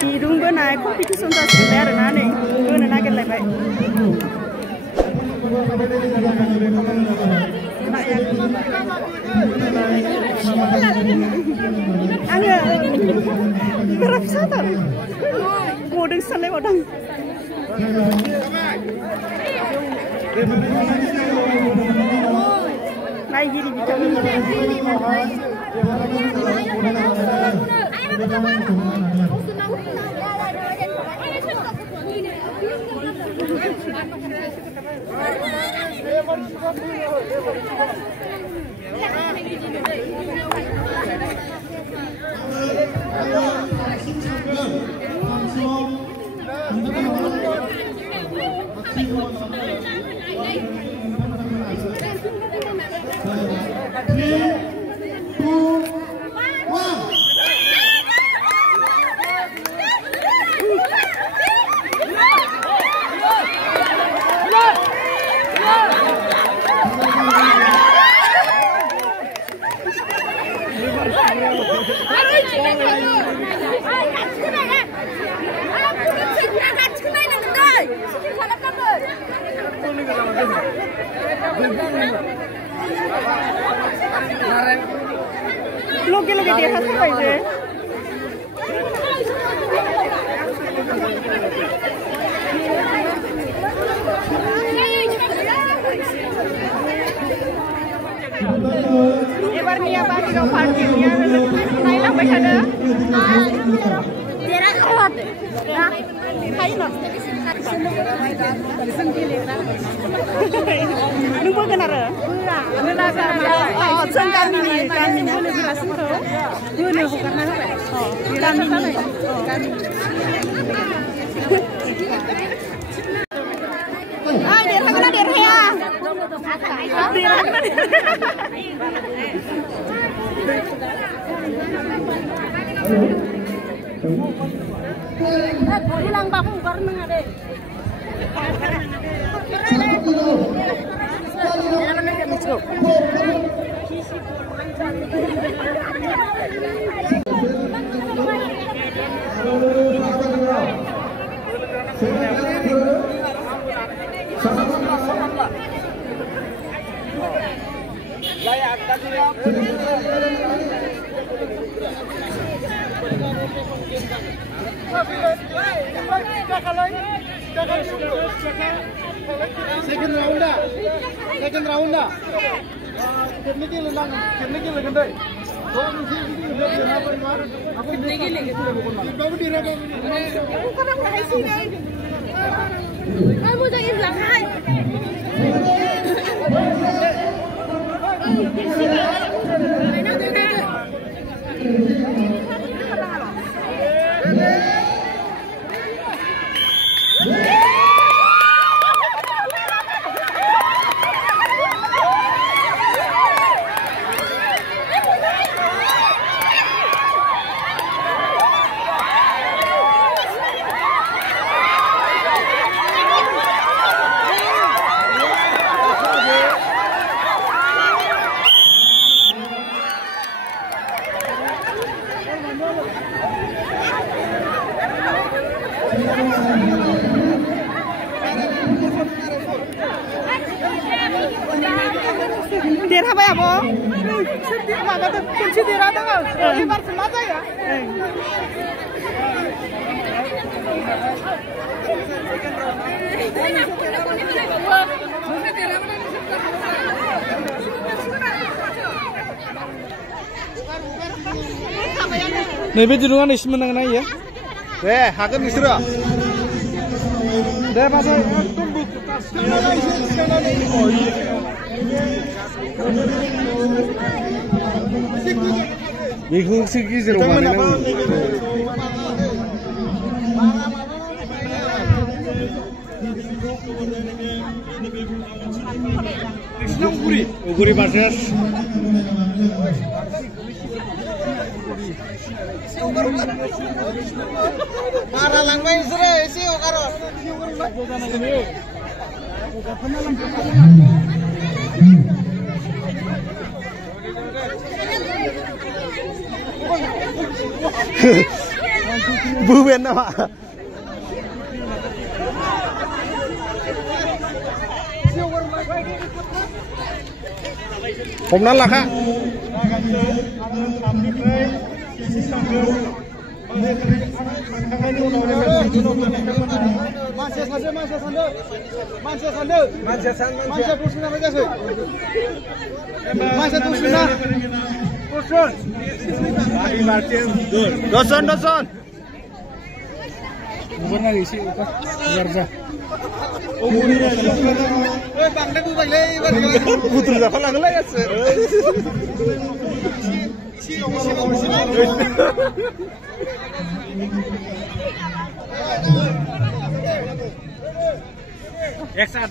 Diruं bonaय कम्पिटिसन जासिगोनलाय आरोना नै बोनो नागिरलायबाय आङो बिबारा फिसाथार गदों सानलायबावदों नायगिरि Logi-logi dia hasil apa itu? Ebar ni apa kita parkirnya? Naik lah baik ada. Dia lewat. Nah, hai no. Nunggu kenapa? Oh, jangan kami boleh jelasin tu. Boleh bukan apa? Oh, kami. Ah, dia mana dia ya? Dia mana? Hilang baku karena ada. Second round dah. Kiतने के लगन देरहाबाय आब' माबादों खनसे देरहादों एबारसो मा जायो नैबे दिरुङा नोंसिनि मोननांगोन ना इयो दे हागोन नोंसोरो दे बाजै बेखौ एसे गेजेराव बानायनांगौ उगुरि बारसेस बारा लांबाय नोंसोरो एसे हगार บูเวนนะวะผมนั้นล่ะครับdoson bukan lagi sih warga putus apa lang ya sir Eksat.